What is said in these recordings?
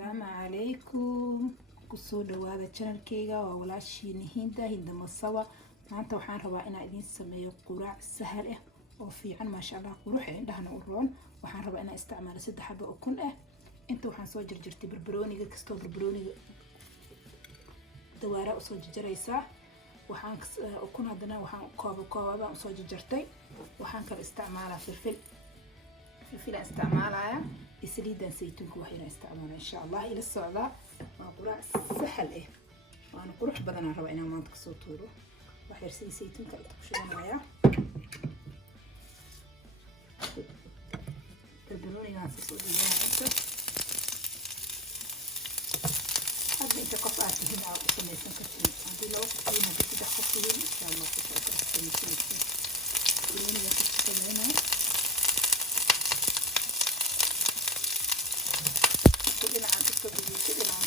السلام عليكم kusoo dhawaada channelkayga waa walaashiin hinda masawa maanta waxaan rabaa inaan idin sameeyo quraac sahal ah oo fiican maasha Allah qurux indhahana u roon waxaan rabaa inaan isticmaalo 3 xabo oo kun ah inta waxaan soo jarjartay barbarooniga kasto barbarooniga dawaara u soo jarjaraysaa waxaan ukun hadana waxaan kooban soo jarjartay waxaan kala isticmaalaa filfil isticmaalaya isliidan saytuunka waxaan isticmaalaa insha Allah ila socda waa quraac sahal ah waana qurux badan aan rabaa inaan maanta kasoo tuuro waxaan sii saytuunka inta ku shubanayaa barbarooniga soo diyaarinayaa hadda inta qof aad tihiin aad u samaysan kartiin haddii loo qofkiina haddii 3 qof tihiin insha Allah ku soo karsanaysiin barbarooniga ku sameynaa كلنا عم تكتبوا كلنا عم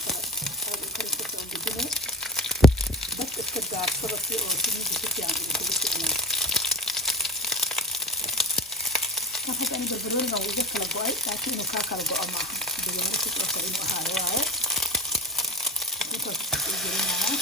هذا الكلام كله عم بديه بس استبدأ بصرفي أو تنيجي شفتي عم بقولك أنا كان هذا أنا بربروني ما وجدت كلا بقى لكنه كاكا لبقى معهم دوارة تتركه إنه هارواي تترك الجريمة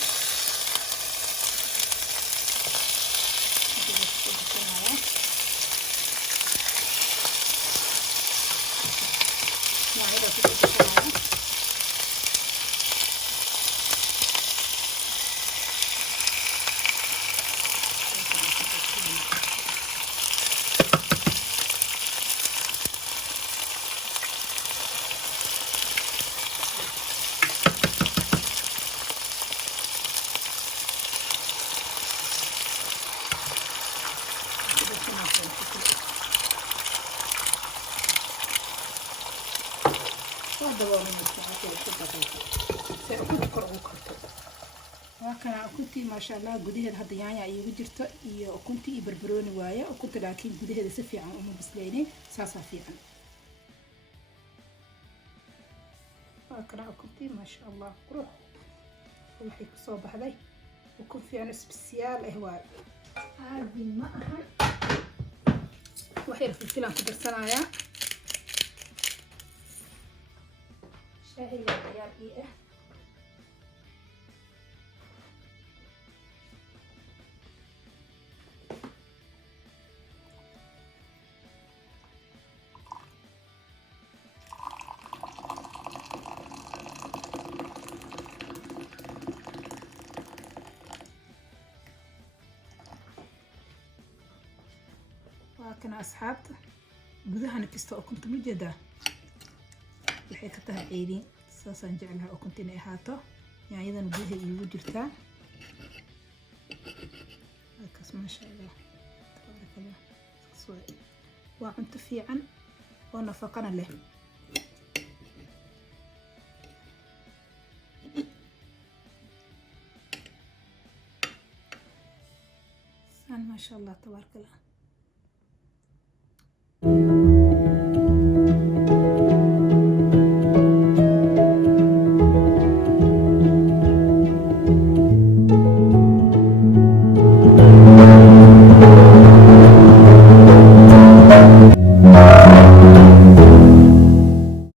وكان كنتي ما شاء الله جوديه هذا يعني يوجرت كنتي بربروني وايا وكنت لكن جوديه سفي عن أم بسليني ساسا في عن وكان كنتي ما شاء الله روح وحيك صوب هذي وكن في عن سبيسيال إهواء هذه الماء وحير في الفيلم كبر سنايا شاهي العيال إيه وكان أصحابته جودها نكستو كنت مجدا waxay ka tahay ceelin saasan jeclahay oo kuntina ahaato yaanyadan gudaha iigu jirtaa halkaas ma sha Allah tabarakallah waa cunto fiican oo nafaqo leh san ma sha Allah tabarakallah